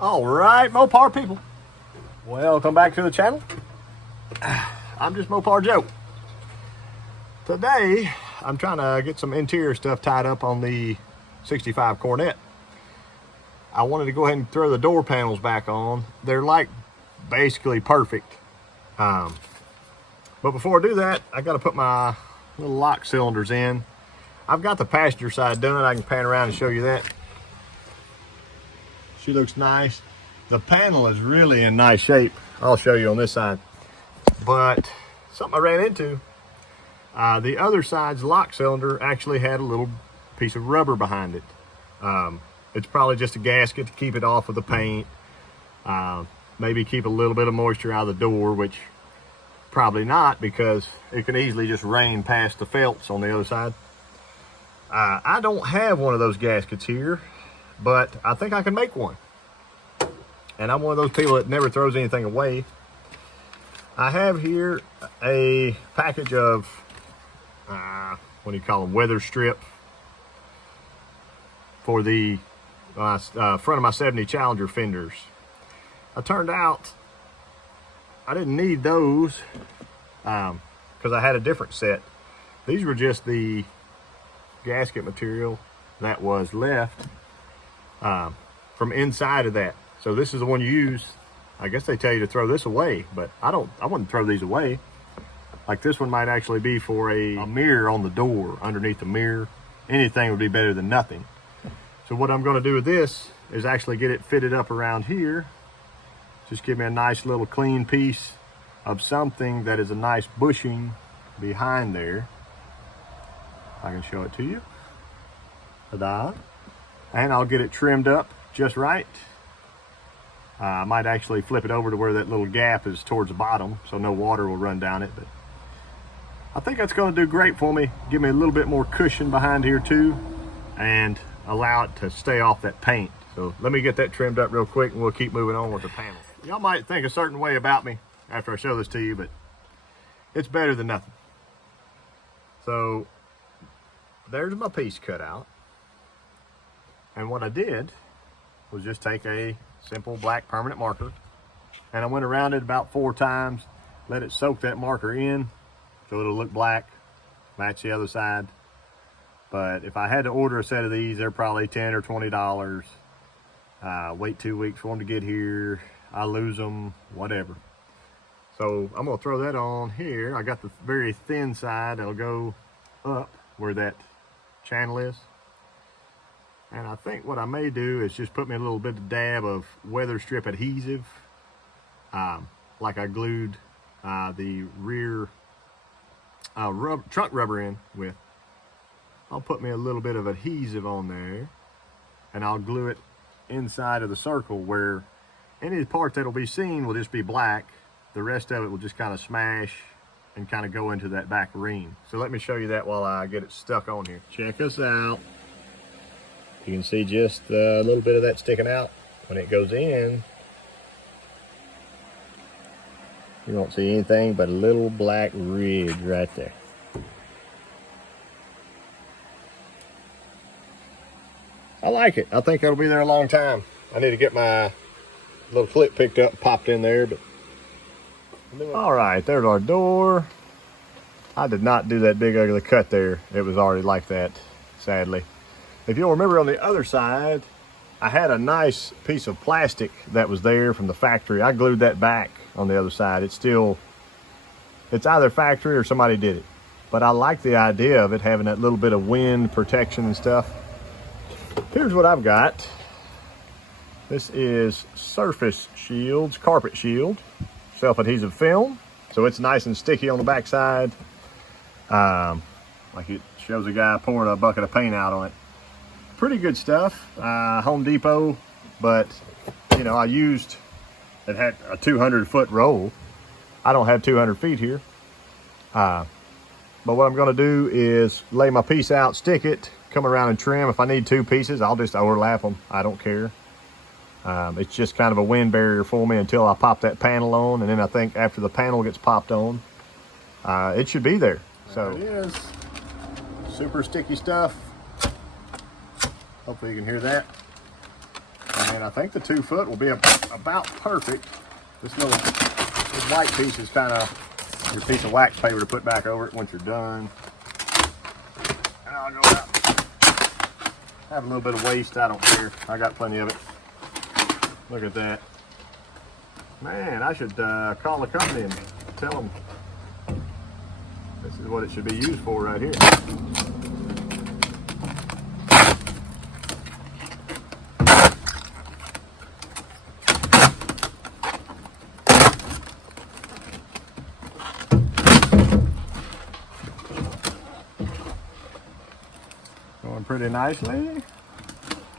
All right, Mopar people, welcome back to the channel. I'm just Mopar Joe. Today, I'm trying to get some interior stuff tied up on the 65 Coronet. I wanted to go ahead and throw the door panels back on. They're like basically perfect. But before I do that, I got to put my little lock cylinders in. I've got the passenger side done. I can pan around and show you that. She looks nice. The panel is really in nice shape. I'll show you on this side. But something I ran into, the other side's lock cylinder actually had a little piece of rubber behind it. It's probably just a gasket to keep it off of the paint. Maybe keep a little bit of moisture out of the door, which probably not, because it can easily just rain past the felts on the other side. I don't have one of those gaskets here, but I think I can make one. And I'm one of those people that never throws anything away. I have here a package of, what do you call them, weather strip for the front of my 70 Challenger fenders. It turned out I didn't need those because I had a different set. These were just the gasket material that was left from inside of that. So this is the one you use. I guess they tell you to throw this away, but I wouldn't throw these away. Like this one might actually be for a mirror on the door, underneath the mirror. Anything would be better than nothing. So what I'm gonna do with this is actually get it fitted up around here. Just give me a nice little clean piece of something that is a nice bushing behind there. I can show it to you. Ta-da. And I'll get it trimmed up just right. I might actually flip it over to where that little gap is towards the bottom so no water will run down it. But I think that's going to do great for me. Give me a little bit more cushion behind here too, and allow it to stay off that paint. So let me get that trimmed up real quick and we'll keep moving on with the panel. Y'all might think a certain way about me after I show this to you, but it's better than nothing. So there's my piece cut out. And what I did was just take a simple black permanent marker, and I went around it about 4 times, let it soak that marker in so it'll look black, match the other side. But if I had to order a set of these, they're probably $10 or $20. Wait 2 weeks for them to get here, I lose them, whatever. So I'm gonna throw that on here. I got the very thin side that'll go up where that channel is. And I think what I may do is just put me a little bit of dab of weather strip adhesive, like I glued the rear trunk rubber in with. I'll put me a little bit of adhesive on there, and I'll glue it inside of the circle where any part that'll be seen will just be black. The rest of it will just kind of smash and kind of go into that back ring. So let me show you that while I get it stuck on here. Check us out. You can see just a little bit of that sticking out. When it goes in, you won't see anything but a little black ridge right there. I like it. I think that'll be there a long time. I need to get my little clip picked up, popped in there. But all right, there's our door. I did not do that big ugly cut there. It was already like that, sadly. If you'll remember on the other side, I had a nice piece of plastic that was there from the factory. I glued that back on the other side. It's either factory or somebody did it. But I like the idea of it having that little bit of wind protection and stuff. Here's what I've got. This is Surface Shield's Carpet Shield, self-adhesive film. So it's nice and sticky on the back side. Like it shows a guy pouring a bucket of paint out on it. Pretty good stuff, Home Depot, but you know, it had a 200-foot roll. I don't have 200 feet here. But what I'm gonna do is lay my piece out, stick it, come around and trim. If I need 2 pieces, I'll just overlap them. I don't care. It's just kind of a wind barrier for me until I pop that panel on, and then I think after the panel gets popped on, it should be there. So it is super sticky stuff. Hopefully you can hear that. And I think the 2 foot will be about perfect. This white piece is kind of your piece of wax paper to put back over it once you're done. And I'll go out. Have a little bit of waste, I don't care. I got plenty of it. Look at that. Man, I should call the company and tell them this is what it should be used for right here. Going pretty nicely.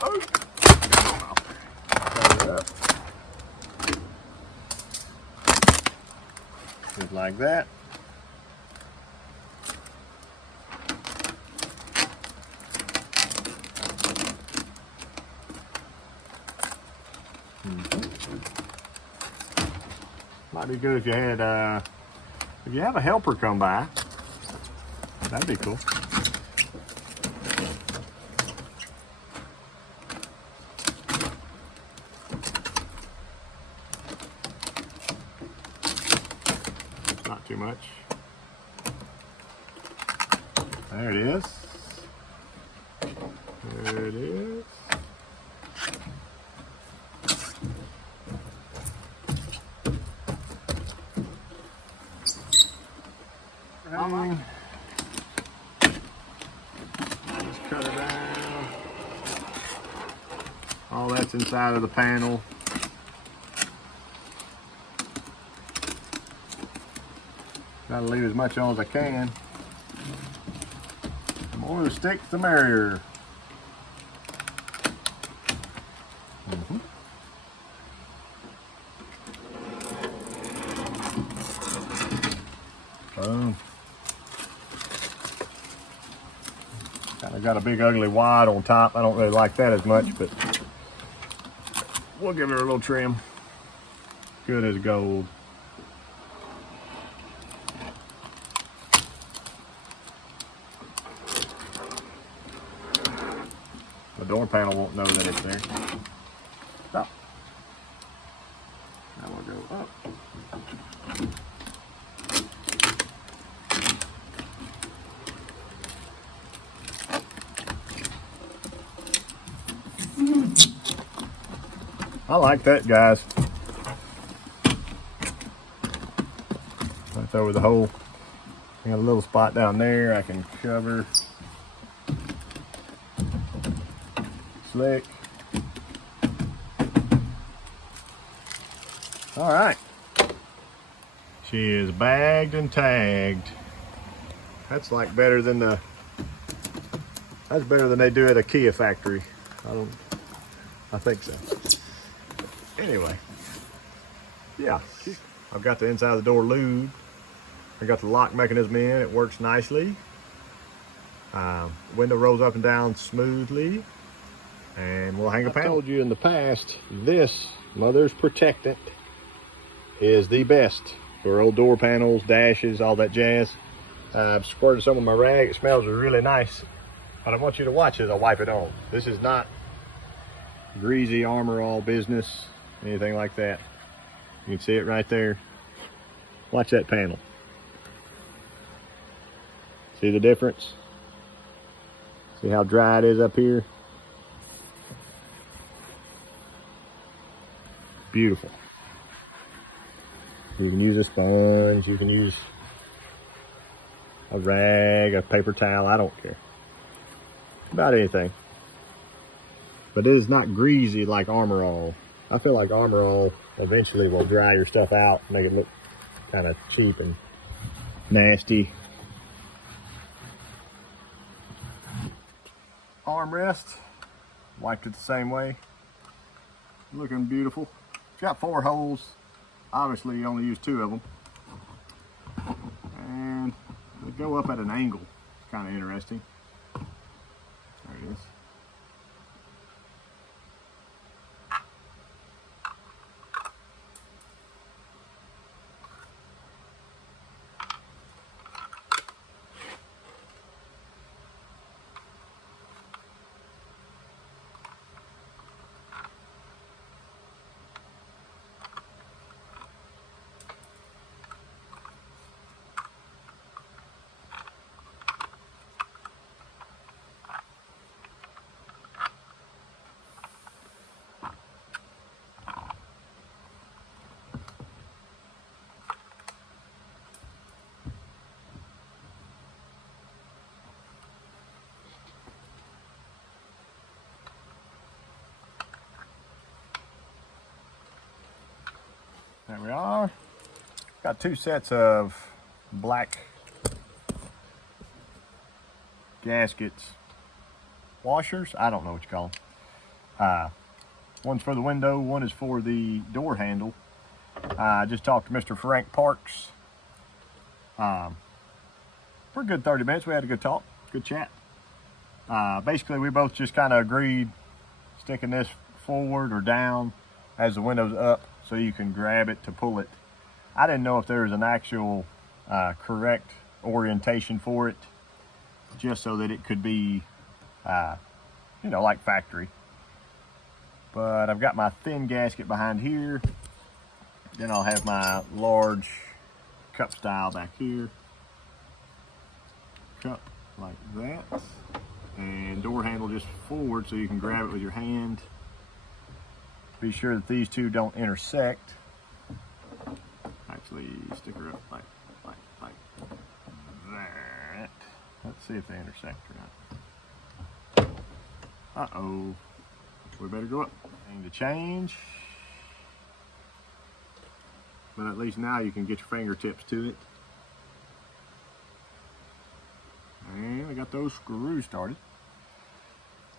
Oh. Just like that. Might be good if you had if you have a helper come by. That'd be cool. Not too much. There it is. There it is. Just cut it down. All that's inside of the panel. Gotta leave as much on as I can. The more the sticks, the merrier. Boom. Kind of got a big ugly wide on top. I don't really like that as much, but we'll give her a little trim. Good as gold. The door panel won't know that it's there. Stop. Now we'll go up. I like that, guys. Right over the hole. I got a little spot down there I can cover. Slick. All right. She is bagged and tagged. That's like better than that's better than they do at a Kia factory. I think so. Anyway, yeah, I've got the inside of the door lubed. I got the lock mechanism in, it works nicely. Window rolls up and down smoothly, and we'll hang a panel. I told you in the past, this Mother's Protectant is the best for old door panels, dashes, all that jazz. I've squirted some of my rag, it smells really nice. But I want you to watch as I wipe it on. This is not greasy Armor All business, anything like that. You can see it right there. Watch that panel. See the difference? See how dry it is up here? Beautiful. You can use a sponge, you can use a rag, a paper towel, I don't care. About anything. But it is not greasy like Armor All. I feel like Armor All eventually will dry your stuff out, make it look kind of cheap and nasty. Armrest, wiped it the same way. Looking beautiful. It's got 4 holes. Obviously you only use 2 of them. And they go up at an angle. It's kind of interesting. There it is. There we are. Got 2 sets of black gaskets, washers. I don't know what you call them. One's for the window, one is for the door handle. I just talked to Mr. Frank Parks for a good 30 minutes. We had a good talk, good chat. Basically, we both just kind of agreed sticking this forward or down as the window's up so you can grab it to pull it. I didn't know if there was an actual correct orientation for it, just so that it could be, you know, like factory. But I've got my thin gasket behind here. Then I'll have my large cup style back here. Cup like that. And door handle just forward so you can grab it with your hand. Be sure that these two don't intersect. Actually, stick her up like that. Let's see if they intersect or not. Uh-oh. We better go up. Thing to change. But at least now you can get your fingertips to it. And we got those screws started.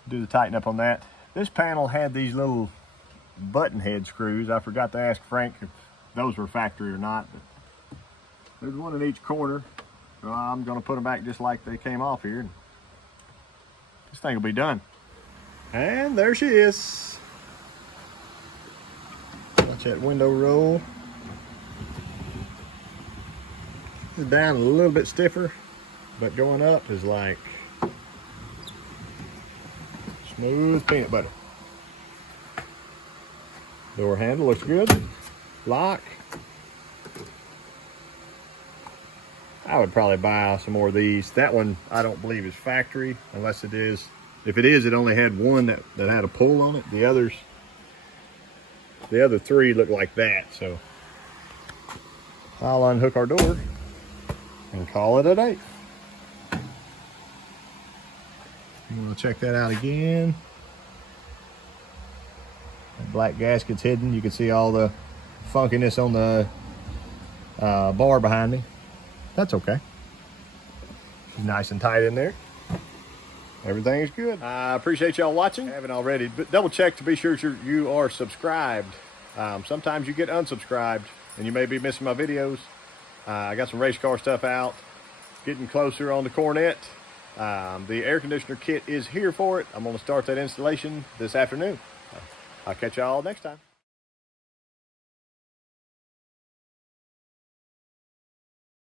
Do the tighten up on that. This panel had these little button head screws. I forgot to ask Frank if those were factory or not, but there's one in each corner. So I'm going to put them back just like they came off here. This thing will be done. And there she is. Watch that window roll. It's down a little bit stiffer, but going up is like smooth peanut butter. Door handle looks good. Lock. I would probably buy some more of these. That one I don't believe is factory, unless it is. If it is, it only had one that had a pull on it. The other 3 look like that. So I'll unhook our door and call it a day. You want to check that out again. That black gasket's hidden. You can see all the funkiness on the bar behind me. That's okay. She's nice and tight in there. Everything's good. I appreciate y'all watching. If you haven't already, but double check to be sure you are subscribed. Sometimes you get unsubscribed and you may be missing my videos. I got some race car stuff out. Getting closer on the Coronet. The air conditioner kit is here for it. I'm going to start that installation this afternoon. I'll catch y'all next time.